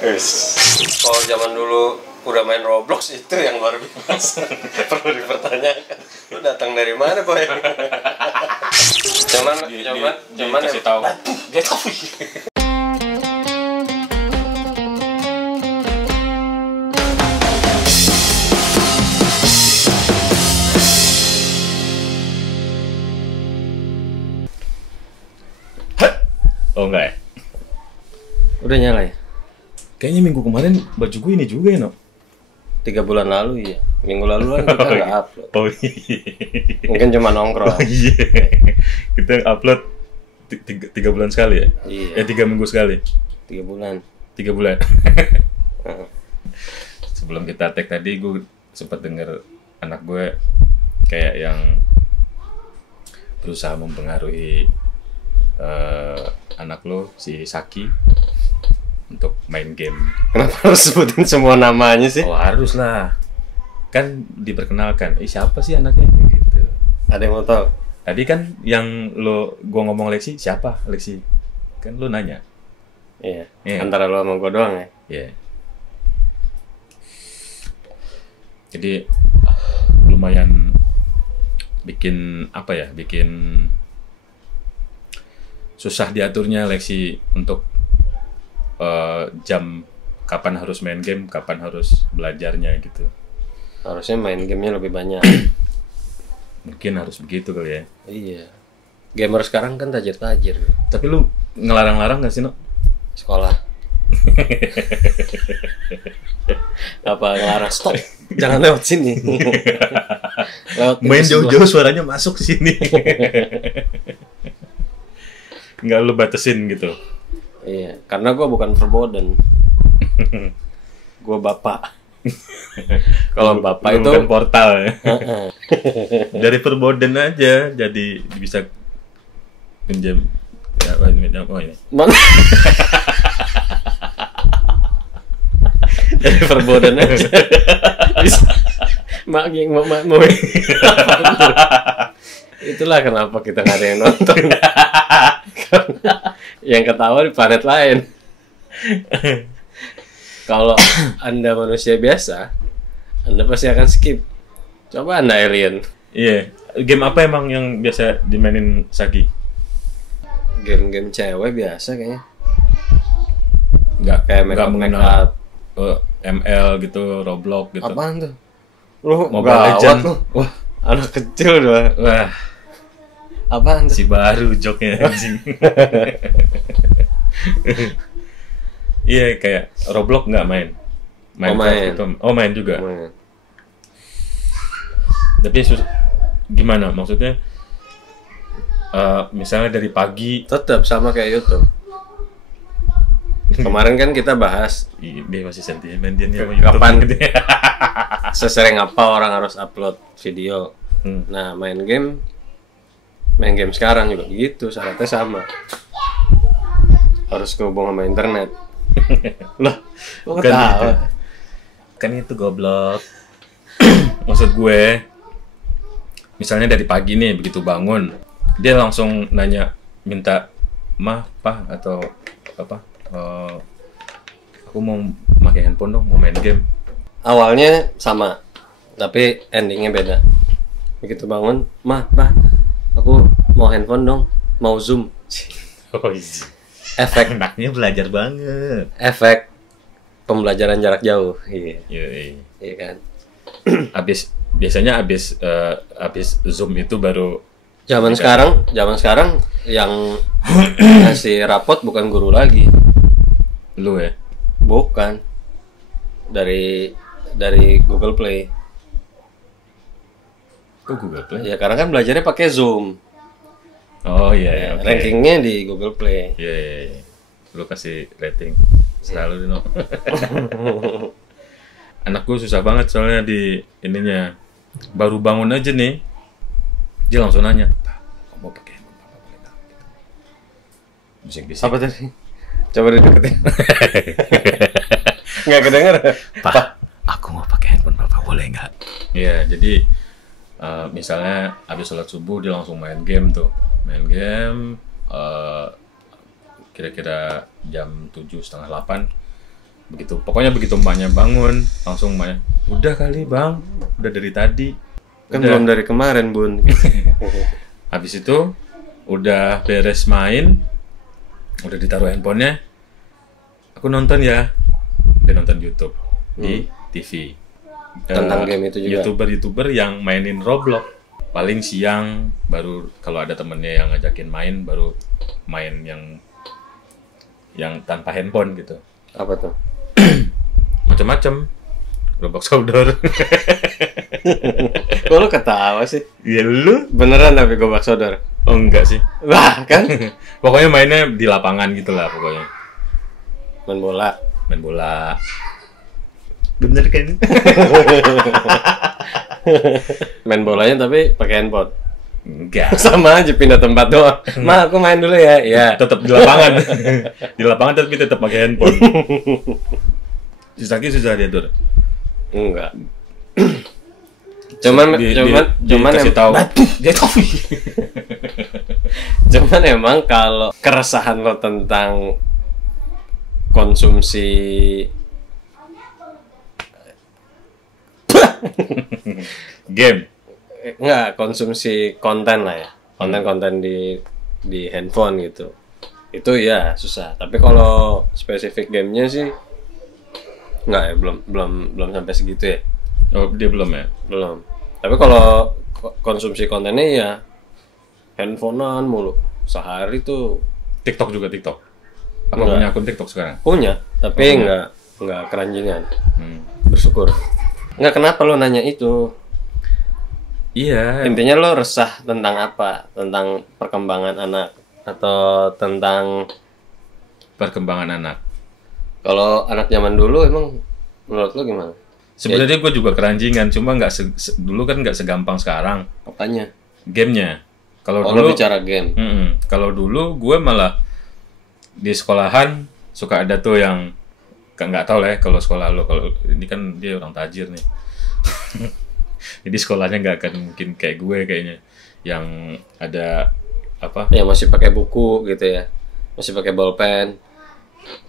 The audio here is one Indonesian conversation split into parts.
Kalau zaman dulu udah main Roblox itu yang luar biasa. Perlu dipertanyakan. Lu datang dari mana, Boy? Cuman kasih tahu. Dia tahu. Oh enggak ya? Udah nyala ya? Kayaknya minggu kemarin baju gue ini juga ya, no? 3 bulan lalu ya. Minggu lalu kan kita nggak upload. Oh iya. Mungkin cuma nongkrong. Oh iya. Kita upload 3 bulan sekali ya? Iya. 3 minggu sekali? 3 bulan. 3 bulan? Sebelum kita tag tadi, gue sempat denger anak gue kayak yang berusaha mempengaruhi anak lo, si Saki, untuk main game. Kenapa harus sebutin semua namanya sih? Oh harus lah, kan diperkenalkan. Siapa sih anaknya gitu? Ada yang mau tahu? Tadi kan yang gua ngomong Lexi, siapa Lexi? Kan lo nanya. Iya. Iya. Antara lo sama gue doang ya. Iya. Jadi lumayan bikin apa ya? Bikin susah diaturnya Lexi untuk jam kapan harus main game, kapan harus belajarnya gitu. Harusnya main gamenya lebih banyak. Mungkin harus begitu kali ya. Iya. Gamer sekarang kan tajir-tajir. Tapi lu ngelarang-larang nggak sih, no? Sekolah. Apa ngelarang stop? Jangan lewat sini. Lewat Main jauh-jauh suaranya masuk ke sini. Nggak lu batasin gitu. Iya, karena gue bukan verboden. Gue bapak. Kalau bapak itu bukan portal ya. Dari perboden aja jadi bisa pinjam. Ya, oh ini. Dari verboden aja. Bisa. Mak mau. Itulah kenapa kita nggak ada yang nonton. Karena yang ketawa di planet lain. Kalau Anda manusia biasa, Anda pasti akan skip. Coba Anda alien. Iya. Game apa emang yang biasa dimainin Saki? Game-game cewek biasa kayaknya. Nggak Kayak nggak make mengenal up. ML gitu, Roblox gitu. Apaan tuh? Lu Mobile gawat Legend. lu. Wah, Anak kecil doang. wah, Apaan tuh? si baru joknya anjing. Iya, kayak Roblox nggak main. Oh, main. Itu. Oh, main juga. Main. Tapi gimana? Maksudnya misalnya dari pagi Tetap sama kayak YouTube. Kemarin kan kita bahas dia masih sentimen dia nih sama kapan YouTube. sesering apa orang harus upload video. Nah, main game sekarang juga gitu, syaratnya sama. Harus kehubung sama internet. Lah, kok Kan ketawa? gitu. Kan itu goblok. Maksud gue, misalnya dari pagi nih begitu bangun, dia langsung nanya, minta ma, pa, atau apa? Aku mau pakai handphone dong, mau main game. Awalnya sama, tapi endingnya beda. Begitu bangun, ma, pa, aku mau handphone dong, mau Zoom. Oh iya. Efek Anaknya belajar banget. efek pembelajaran jarak jauh. Iya, Iya. iya kan. Biasanya abis Zoom itu baru Zaman sekarang yang ngasih rapot bukan guru lagi. lu ya. Bukan. Dari Google Play. Kok Google Play? Ya karena kan belajarnya pakai Zoom. Oh iya, oke. Rankingnya di Google Play. Iya. Lu kasih rating selalu Dino. Anak gue susah banget soalnya di ininya. Baru bangun aja nih, dia langsung nanya, "Pak, mau pakai handphone Papa boleh nggak?" Bisik-bisik. Apa tadi? Coba dideketin. Nggak kedenger. Pak, aku mau pakai handphone Papa boleh nggak? Iya, jadi misalnya habis sholat subuh dia langsung main game tuh. Main game, kira-kira jam 7, setengah 8 Pokoknya begitu emaknya bangun, langsung emaknya, udah kali bang, udah dari tadi. Kan Udah. belum dari kemarin, Bun. Habis itu udah beres main, udah ditaruh handphonenya, aku nonton ya, dia nonton YouTube di TV. Tentang game itu juga. YouTuber yang mainin Roblox. Paling siang baru kalau ada temennya yang ngajakin main, baru main yang tanpa handphone gitu. Apa tuh? Macam-macam. Roblox Outdoor. Kok lu ketawa sih? Ya lu? Beneran tapi Gobak Sodor? Oh enggak sih. Wah, kan? Pokoknya mainnya di lapangan gitu lah pokoknya. Main bola. Main bola. Bener kan? Main bolanya tapi pakai handphone. Enggak. Sama aja pindah tempat doang. Ma, aku main dulu ya. Ya. Tetap di lapangan. Di lapangan tapi tetap pakai handphone. Si Saki susah dia tuh. Enggak. cuman dikasih tahu. Dia tahu. Cuman emang kalau keresahan lo tentang konsumsi Game. enggak, konsumsi konten lah ya. Konten-konten di handphone gitu. Itu ya susah. Tapi kalau spesifik gamenya sih enggak ya, belum sampai segitu ya. Oh, dia belum ya? Belum. Tapi kalau konsumsi kontennya ya handphonean mulu. Sehari tuh TikTok juga TikTok. Apa Enggak. punya akun TikTok sekarang? punya, tapi Oh, enggak keranjingan. Hmm. Bersyukur. Enggak, kenapa lo nanya itu? Iya. Intinya lo resah tentang apa? Tentang perkembangan anak atau tentang Perkembangan anak. kalau anak zaman dulu emang menurut lo gimana? Sebenarnya gue juga keranjingan, cuma nggak dulu kan nggak segampang sekarang Apanya? gamenya. Kalau Oh, lo dulu, bicara game. kalau dulu gue malah di sekolahan suka ada tuh yang nggak tahu lah ya kalau sekolah lo, kalau ini kan dia orang tajir nih. Jadi sekolahnya nggak akan mungkin kayak gue kayaknya, yang ada apa? Ya masih pakai buku gitu ya. Masih pakai bolpen.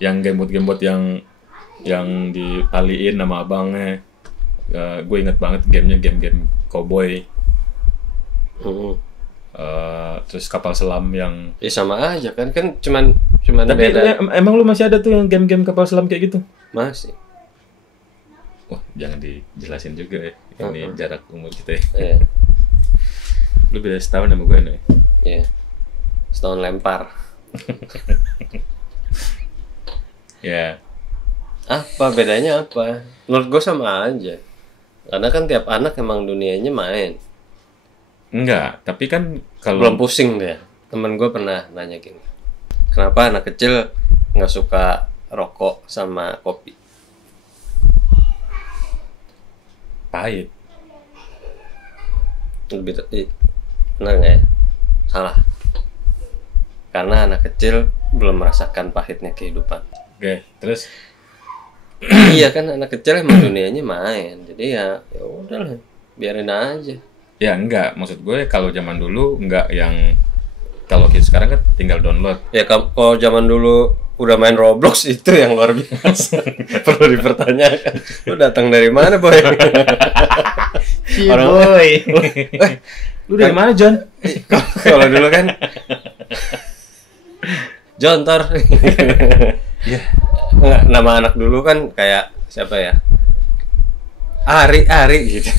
Yang gamebot yang ditaliin sama abangnya. Gue inget banget gamenya game cowboy. Mm-mm. Terus kapal selam yang Ya sama aja kan cuman tapi beda. emang lu masih ada tuh yang game-game kapal selam kayak gitu? Masih. Wah, jangan dijelasin juga ya. Ini jarak umur kita ya. Iya. Lu beda setahun sama gue nih. Iya. Setahun lempar. Ya. Apa bedanya apa? Menurut gue sama aja. Karena kan tiap anak emang dunianya main. Enggak, tapi kan Belum kalau pusing deh. Temen gue pernah nanya gini. Kenapa anak kecil nggak suka rokok sama kopi? pahit. Benar nggak ya? Salah. Karena anak kecil belum merasakan pahitnya kehidupan. Oke, terus Iya kan, anak kecil emang dunianya main. Jadi ya udahlah, biarin aja. ya enggak, maksud gue kalau zaman dulu enggak yang kalau kita sekarang kan tinggal download. Ya kalau zaman dulu udah main Roblox itu yang luar biasa. Perlu dipertanyakan. Lu datang dari mana, boy? Boy. Lu dari mana, John? Kalau dulu kan Jontor. Ya. Nggak, nama anak dulu kan kayak siapa ya? Ari gitu.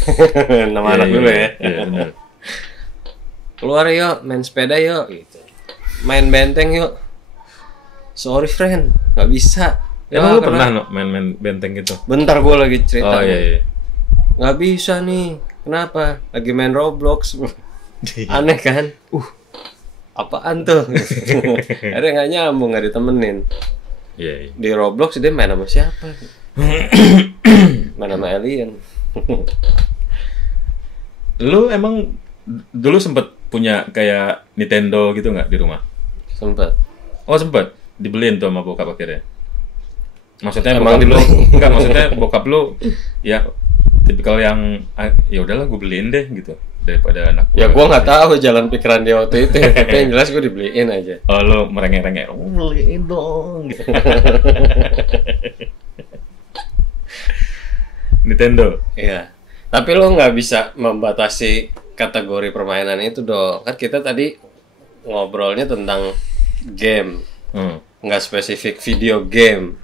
Nama anak dulu ya. Iya, benar. Keluar yuk, main sepeda yuk gitu. Main benteng yuk. Sorry friend, nggak bisa. Emang lu karena- pernah no, main benteng gitu? Bentar gue lagi cerita. Oh iya. Nggak bisa nih. Kenapa? Lagi main Roblox. Aneh kan? Apaan tuh? Ada nggak nyambung, nggak ditemenin. Iya. Di Roblox dia main sama siapa? Main sama alien. Lu emang dulu sempet punya kayak Nintendo gitu nggak di rumah? Sempet. Oh sempet, dibeliin tuh sama bokap akhirnya. Maksudnya Emang bokap lu, dibeli? enggak maksudnya bokap lu ya tipikal yang ya udahlah gue beliin deh gitu daripada anak Ya gue nggak tahu jalan pikiran dia waktu itu. Tapi yang jelas gue dibeliin aja. Oh lu merengek-rengek, oh, beliin dong gitu. Nintendo. Iya. Tapi lo nggak bisa membatasi kategori permainan itu dong. Kan kita tadi ngobrolnya tentang game, nggak spesifik video game.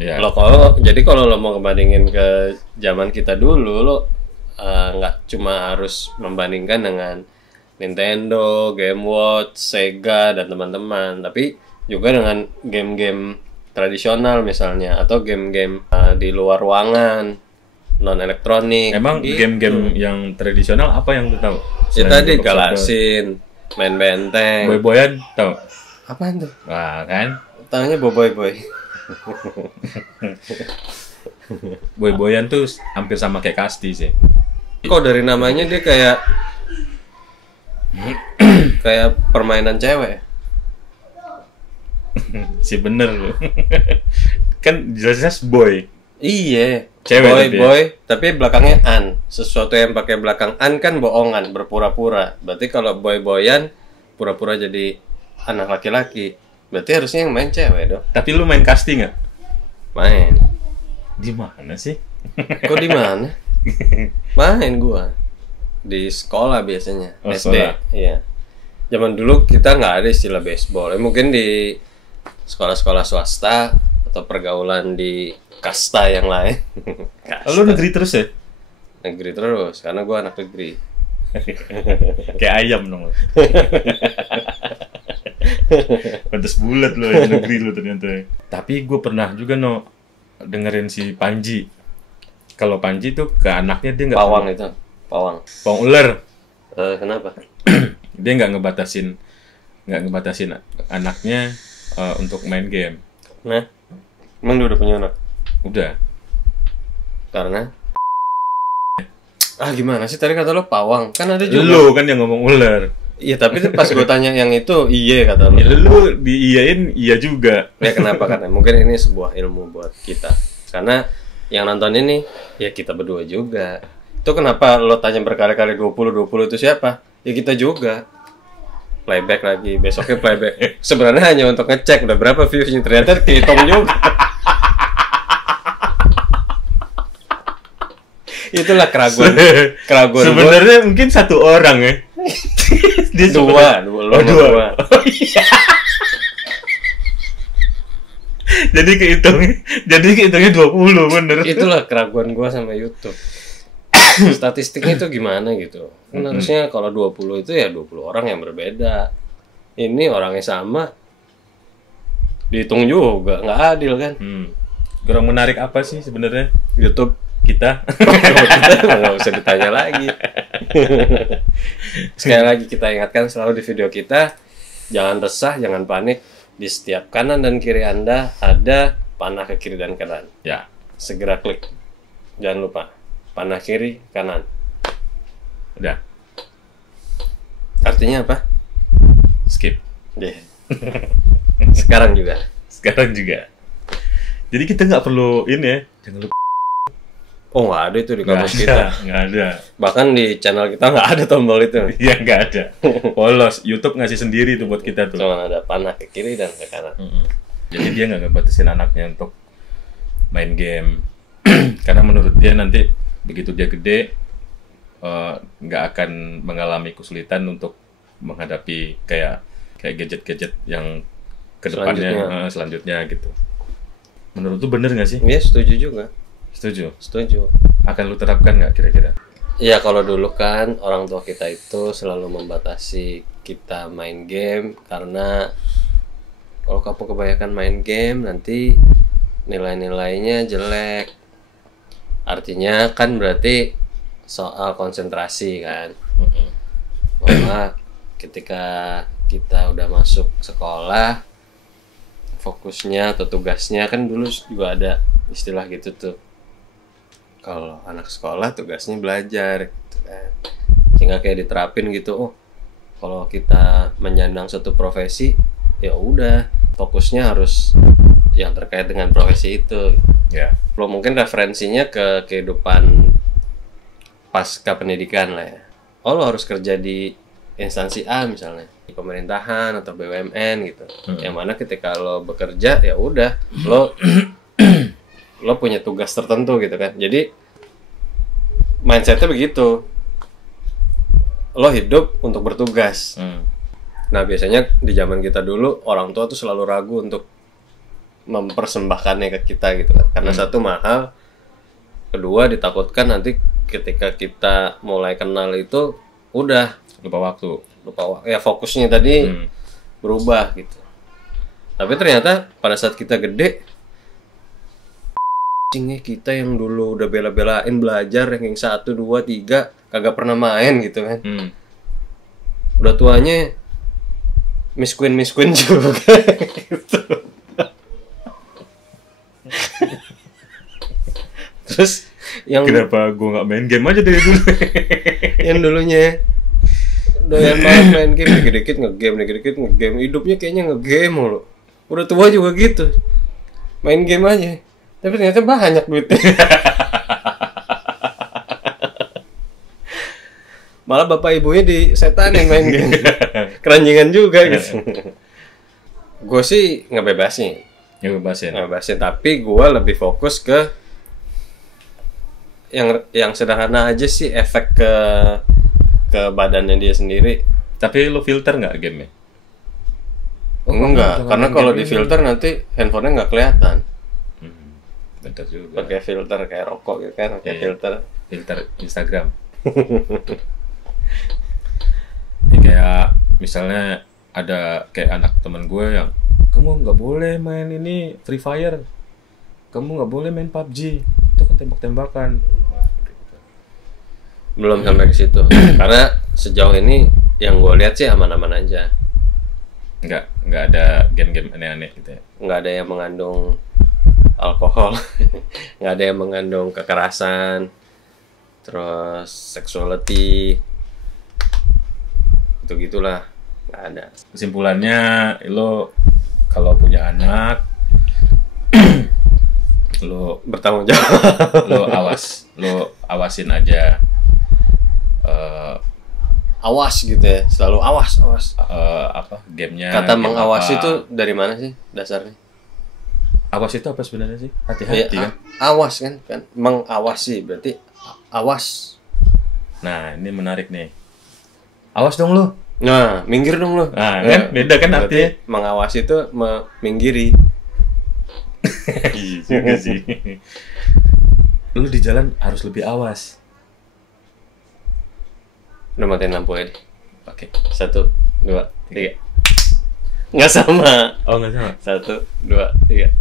Ya. Kalau lo mau ngebandingin ke zaman kita dulu, lo nggak cuma harus membandingkan dengan Nintendo, Game Watch, Sega dan teman-teman, tapi juga dengan game-game tradisional misalnya atau game-game di luar ruangan, non elektronik. Emang gitu. game-game yang tradisional apa yang lu tahu? Ya Selain tadi Roblox, Galasin, main benteng. Boy-boyan tahu? Apaan tuh? Wah kan, Taunya boy. boy-boyan tuh hampir sama kayak kasti sih. Kok dari namanya dia kayak kayak permainan cewek. Si bener lu. Kan jelas-jelas boy. Iya, Cewek boy, tapi belakangnya an. Sesuatu yang pakai belakang an kan bohongan, berpura-pura. Berarti kalau boy-boyan pura-pura jadi anak laki-laki. Berarti harusnya yang main cewek dong. Tapi lu main kasti nggak? Main. Di mana sih? Kok di mana? Main gua. Di sekolah biasanya. Oh, SD. sekolah. Iya. Zaman dulu kita nggak ada istilah baseball. Mungkin di sekolah-sekolah swasta atau pergaulan di kasta yang lain. Kasta. Lu negeri terus ya? Negeri terus, karena gua anak negeri. Kayak ayam dong. Pantes bulat lu aja negeri lu ternyata. Tapi gue pernah juga dengerin si Panji. Kalau Panji tuh ke anaknya dia nggak Pawang itu, pawang. ular. Kenapa? Dia nggak ngebatasin anaknya untuk main game. Nah, emang dia udah punya anak? Udah. Karena gimana sih tadi kata lo pawang? Kan ada juga. Lu kan yang ngomong ular. Iya, tapi pas gue tanya yang itu, iya kata lo. Ya, lu diiyain iya juga. Ya kenapa? Karena mungkin ini sebuah ilmu buat kita. Karena yang nonton ini ya kita berdua juga. Itu kenapa lo tanya berkali-kali 20 itu siapa? Ya kita juga. Playback lagi, besoknya playback. Sebenarnya hanya untuk ngecek udah berapa views-nya, ternyata kehitung juga. Itulah keraguan Sebenarnya mungkin satu orang ya. Dia dua. Oh, dua. Oh, iya. Jadi kehitungnya 20 bener. Itulah keraguan gua sama YouTube. Statistiknya itu gimana gitu. Kan harusnya kalau 20 itu ya 20 orang yang berbeda. Ini orangnya sama. Dihitung juga, nggak adil kan? Kurang menarik apa sih sebenarnya YouTube kita? kita nggak usah ditanya lagi. Sekali lagi kita ingatkan selalu di video kita, jangan resah, jangan panik. Di setiap kanan dan kiri Anda ada panah ke kiri dan kanan. Ya, Segera klik. Jangan lupa panah kiri kanan. udah. Artinya apa? Skip. Deh. Sekarang juga. Jadi kita nggak perlu ini ya. Jangan lupa. Oh, nggak ada itu di kamus kita. Nggak ada. Bahkan di channel kita nggak ada tombol itu. Iya, nggak ada. Polos. YouTube ngasih sendiri tuh buat kita tuh. Cuma ada panah ke kiri dan ke kanan. Jadi dia nggak ngebatasin anaknya untuk main game. Karena menurut dia nanti begitu dia gede nggak akan mengalami kesulitan untuk menghadapi kayak gadget-gadget yang kedepannya selanjutnya gitu. Menurut tuh bener nggak sih? Iya, setuju juga. Setuju. Akan lu terapkan nggak kira-kira? Iya, kalau dulu kan orang tua kita itu selalu membatasi kita main game karena kalau kamu kebanyakan main game nanti nilai-nilainya jelek. Artinya kan berarti soal konsentrasi kan. Bahwa ketika kita udah masuk sekolah, fokusnya atau tugasnya kan dulu juga ada istilah gitu tuh. Kalau anak sekolah tugasnya belajar gitu kan. Sehingga kayak diterapin gitu, oh kalau kita menyandang satu profesi ya udah fokusnya harus yang terkait dengan profesi itu. Ya. Lo mungkin referensinya ke kehidupan pasca pendidikan lah ya. Oh, lo harus kerja di instansi A misalnya, di pemerintahan atau BUMN gitu. Yang mana ketika lo bekerja ya udah lo lo punya tugas tertentu gitu kan. Jadi mindsetnya begitu. Lo hidup untuk bertugas. Nah biasanya di zaman kita dulu orang tua tuh selalu ragu untuk mempersembahkannya ke kita gitu kan. Karena satu mahal, kedua ditakutkan nanti ketika kita mulai kenal itu udah lupa waktu. Ya fokusnya tadi berubah gitu. Tapi ternyata pada saat kita gede, kita yang dulu udah bela-belain belajar ranking 1, 2, 3 kagak pernah main gitu kan. Udah tuanya Miss Queen juga gitu. Terus yang Kenapa gue nggak main game aja dari dulu? yang dulunya doyan banget main game, dikit-dikit ngegame, hidupnya kayaknya ngegame mulu. Udah tua juga gitu, main game aja. Tapi ternyata banyak duitnya. Malah bapak ibunya disetanin main game. Keranjingan juga gitu. Gue sih ngebebasin, tapi gue lebih fokus ke yang sederhana aja sih, efek ke badannya dia sendiri. Tapi lu filter nggak game-nya? Enggak, karena kalau di filter nanti handphonenya nggak kelihatan. Betul juga. Pakai filter kayak rokok gitu kan, pakai filter Instagram. Ya, kayak misalnya ada kayak anak teman gue yang, kamu nggak boleh main ini Free Fire, kamu nggak boleh main PUBG, itu kan tembak-tembakan. Belum sampai ke situ. Karena sejauh ini yang gue lihat sih aman-aman aja. Nggak ada game-game aneh-aneh gitu ya. Nggak ada yang mengandung alkohol, nggak ada yang mengandung kekerasan, terus sexuality, itu gitulah, nggak ada. Kesimpulannya, lo kalau punya anak, lo Bertanggung jawab. lo awasin aja. Awas gitu ya, selalu awas. Gamenya. Kata game mengawasi apa. itu dari mana sih dasarnya? Awas itu apa sebenarnya sih? Hati-hati Ya, kan? awas kan mengawasi berarti awas. Nah, ini menarik nih. Awas dong lo. Nah, minggir dong lo. Nah, kan beda kan berarti artinya. mengawasi itu meminggiri. Iya juga sih. Lu di jalan harus lebih awas. Udah matiin lampu ya deh. Oke. 1, 2, 3. Nggak sama. Oh, nggak sama. 1, 2, 3.